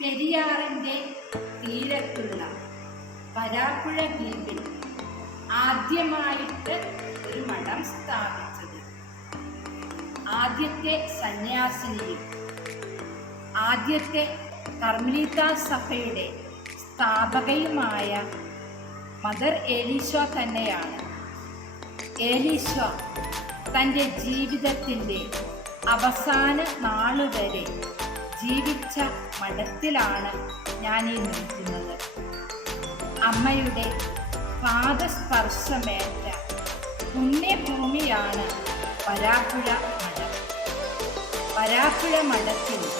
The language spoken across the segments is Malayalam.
പെരിയാറിന്റെ തീരത്തുള്ള വരാപ്പുഴ ദ്വീപിൽ ആദ്യമായിട്ട് ഒരു മഠം സ്ഥാപിച്ചത്. ആദ്യത്തെ സന്യാസിനിയും ആദ്യത്തെ കർമ്മിത സഭയുടെ സ്ഥാപകയുമായ മദർ ഏലീശോ തന്നെയാണ്. ഏലീശോ തന്റെ ജീവിതത്തിന്റെ അവസാന നാളുവരെ മഠത്തിലാണ് ഞാൻ ഈ നിൽക്കുന്നത്. അമ്മയുടെ പാദസ്പർശമേറ്റ പുണ്യഭൂമിയാണ് വരാപ്പുഴ മഠം. വരാപ്പുഴ മഠത്തിൽ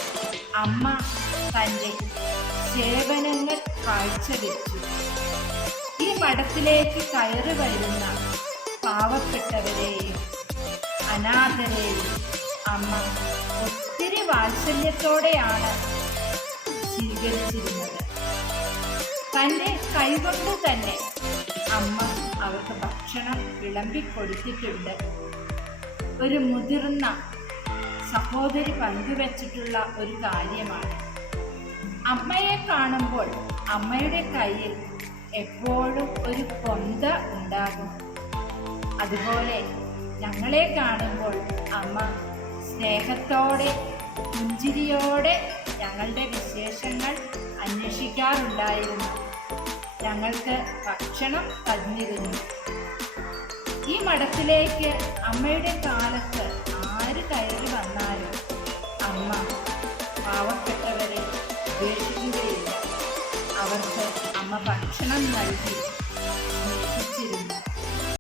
അമ്മ തന്റെ സേവനങ്ങൾ കാഴ്ചവെച്ചു. ഈ മഠത്തിലേക്ക് കയറി വരുന്ന പാവപ്പെട്ടവരെയും അനാഥരെയും അമ്മ വാത്സല്യത്തോടെയാണ് സ്വീകരിച്ചിരുന്നത്. തന്റെ കൈകൊണ്ട് തന്നെ അമ്മ അവർക്ക് ഭക്ഷണം വിളമ്പിക്കൊടുത്തിട്ടുണ്ട്. ഒരു മുതിർന്ന സഹോദരി പങ്കുവച്ചിട്ടുള്ള ഒരു കാര്യമാണ്. അമ്മയെ കാണുമ്പോൾ അമ്മയുടെ കയ്യിൽ എപ്പോഴും ഒരു കൊന്ത ഉണ്ടാകും. അതുപോലെ ഞങ്ങളെ കാണുമ്പോൾ അമ്മ സ്നേഹത്തോടെ പുഞ്ചിരിയോടെ ഞങ്ങളുടെ വിശേഷങ്ങൾ അന്വേഷിക്കാറുണ്ടായിരുന്നു. ഞങ്ങൾക്ക് ഭക്ഷണം തന്നിരുന്നു. ഈ മഠത്തിലേക്ക് അമ്മയുടെ കാലത്ത് ആര് കയറി വന്നാലും അമ്മ പാവപ്പെട്ടവരെ ഉപേക്ഷിക്കുകയില്ല. അവർക്ക് അമ്മ ഭക്ഷണം നൽകി